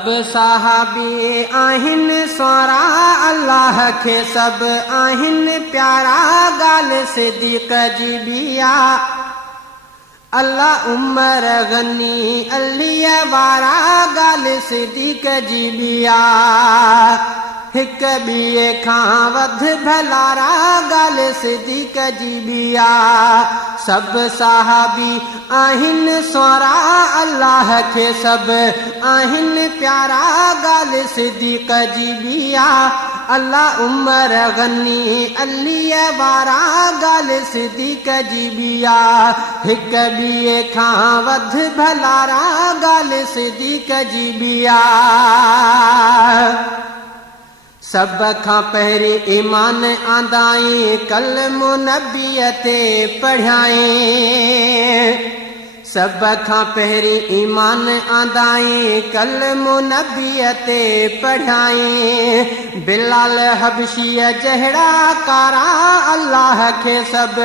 सब साहबी आहिन स्वारा अल्लाह के सब आहिन प्यारा गाल सिद्दीक़ जी बिया अल्लाह उमर गनी अलिया वारा गाल सिद्दीक़ जी बिया हिक बिए खां वध भलारा गाल सिद्दीक़ जी बिया सब साहबी आहिन स्वारा अल्लाह के सब आहिन प्यारा गाल सिद्दीक़ जी बिया अल्लाह उमर गनी अलिया वारा गाल सिद्दीक़ जी बिया हिक बिए खां वध भलारा गाल सिद्दीक़ जी बिया सब खां पहिरीं ईमान आंदाई कलमो नबीअ ते पढ़ियाई सब खां पहिरीं ईमान आंदाई कलमो नबीअ ते पढ़ियाई बिलाल हबशीअ जहिड़ा कारा अल्लाह के सब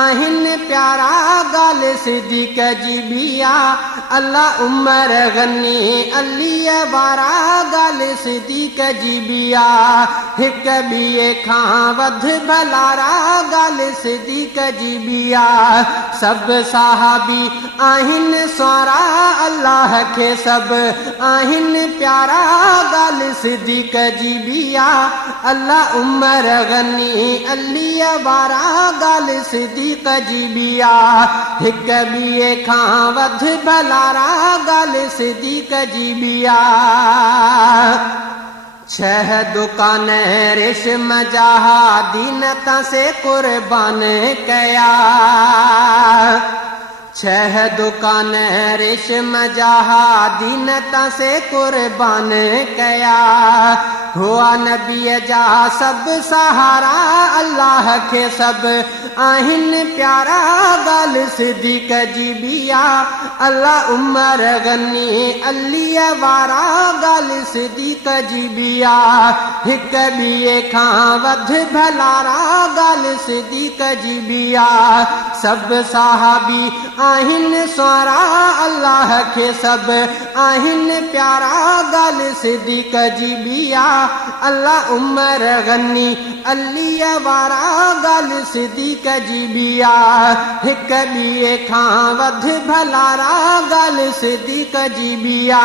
आहिन प्यारा गाल सिद्दीक़ जी बिया अल्लाह उमर गनी अलिया वारा गाल सिद्दीक़ जी बिया हिक बिए खां वध भलारा गाल सिद्दीक़ जी बिया सब साहबी आहिन स्वारा अल्लाह के सब आहिन प्यारा गाल सिद्दीक़ जी बिया अल्लाह उमर गनी अलिया वारा गाल सिद्दीक़ जी बिया हिक बिए खां वध भलारा गाल सिद्दीक़ जी बिया छह दुकान रेशम जहा दीनता से कुर्बान कया छह दुकान रेशम जहा दीनता से कुर्बान कया हुआ नबी जा सब सहारा अल्लाह के सब आहिन प्यारा गाल सिद्दीक़ जी बिया अल्लाह उमर गनी अलिया वारा गाल सिद्दीक़ जी बिया हिक बिए खां वध भलारा गाल सिद्दीक़ जी बिया सब साहबी आहिन स्वारा अल्लाह के सब आहिन प्यारा गाल सिद्दीक़ जी बिया अल्लाह उमर गनी अलिया वारा गाल सिद्दीक़ जी बिया हिक बिए खां वध भलारा गाल सिद्दीक़ जी बिया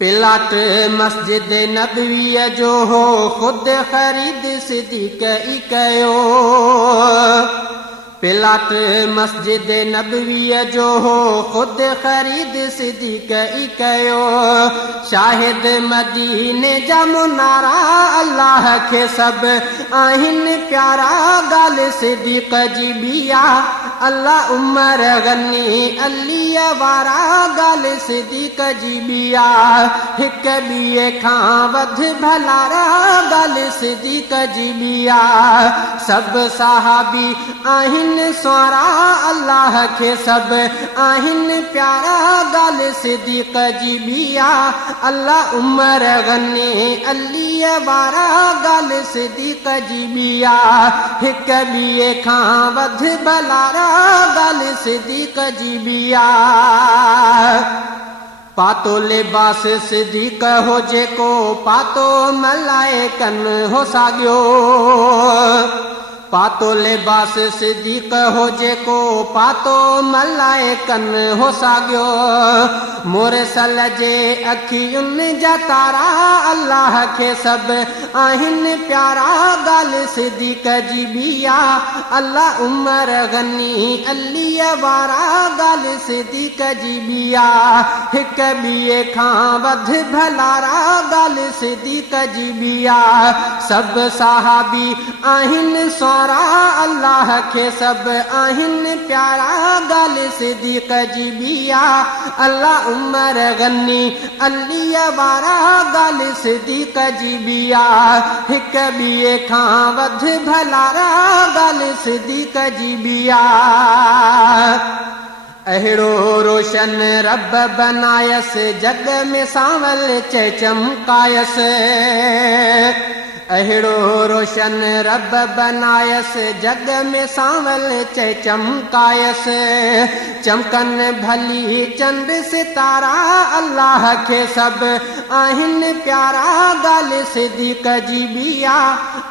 पिलाट मस्जिद नबवीअ जो हो खुद खरीद सिद्दीक़ ई कयो पिलाट मस्जिद नबवीअ जो हो खुद खरीद सिद्दीक़ ई कयो शाहिद मदीने जा मुनारा अल्लाह के सब आहिन प्यारा गाल सिद्दीक़ जी बिया अल्लाह उमर गनी अलिया वारा गाल सिद्दीक़ जी बिया हिक बिए खां वध भलारा गाल सिद्दीक़ जी बिया सब साहबी आहिन स्वारा अल्लाह के सब आहिन प्यारा गाल सिद्दीक़ जी बिया अल्लाह उमर गनी अलिया वारा गाल सिद्दीक़ जी बिया हिक बिए खां वध भलारा गाल सिद्दीक़ जी बिया पातो लिबास सिद्दीक़ हो जेको पातो मलाइकन हो साॻियो पातो लिबास सिद्दीक़ हो जेको पातो मलाइकन हो साॻियो मुरसल जे अखियुनि जा तारा अल्लाह के सब आहिन प्यारा गाल सिद्दीक़ जी बिया अल्लाह उमर गनी अलिया वारा गाल सिद्दीक़ जी बिया हिक बिए खां वध भलारा गाल सिद्दीक़ जी बिया सब साहबी आहिन अल्लाह के सब आहिन प्यारा गाल सिद्दीक़ जी बिया अल्लाह उमर गनी अलिया वारा गाल सिद्दीक़ जी बिया हिक बिए खां वध भलारा गाल सिद्दीक़ जी बिया अहिड़ो रोशन रब बनायस जग में सांवल चे चमकायस अहिड़ो रोशन रब बनायस, जग में सांवल चे चमकायस। चमकन भली चंद सितारा, अल्लाह के सब आहिन प्यारा। गाल सिद्दीक़ जी बिया,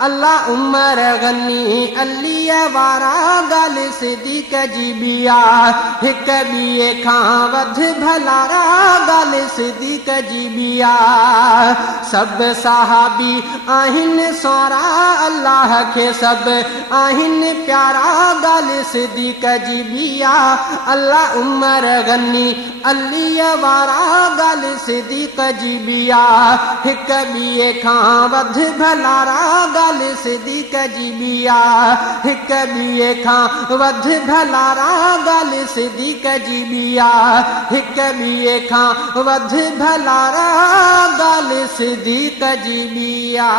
अल्लाह उमर गनी अली वारा। गाल सिद्दीक़ जी बिया, हिक बिए खां वध भलारा। गाल सिद्दीक़ जी बिया, सब सहाबी आहिन सारा, अल्लाह के सब आहिन प्यारा। गाल सिद्दीक़ जी बिया, अल्लाह उमर गनी अली वारा। गाल सिद्दीक़ जी बिया, हिक बिए खां वध भलारा। गाल सिद्दीक़ जी बिया, हिक बिए खां वध भलारा। गाल सिद्दीक़ जी बिया, हिक बिए खां वध भलारा। गाल सिद्दीक़ जी बिया।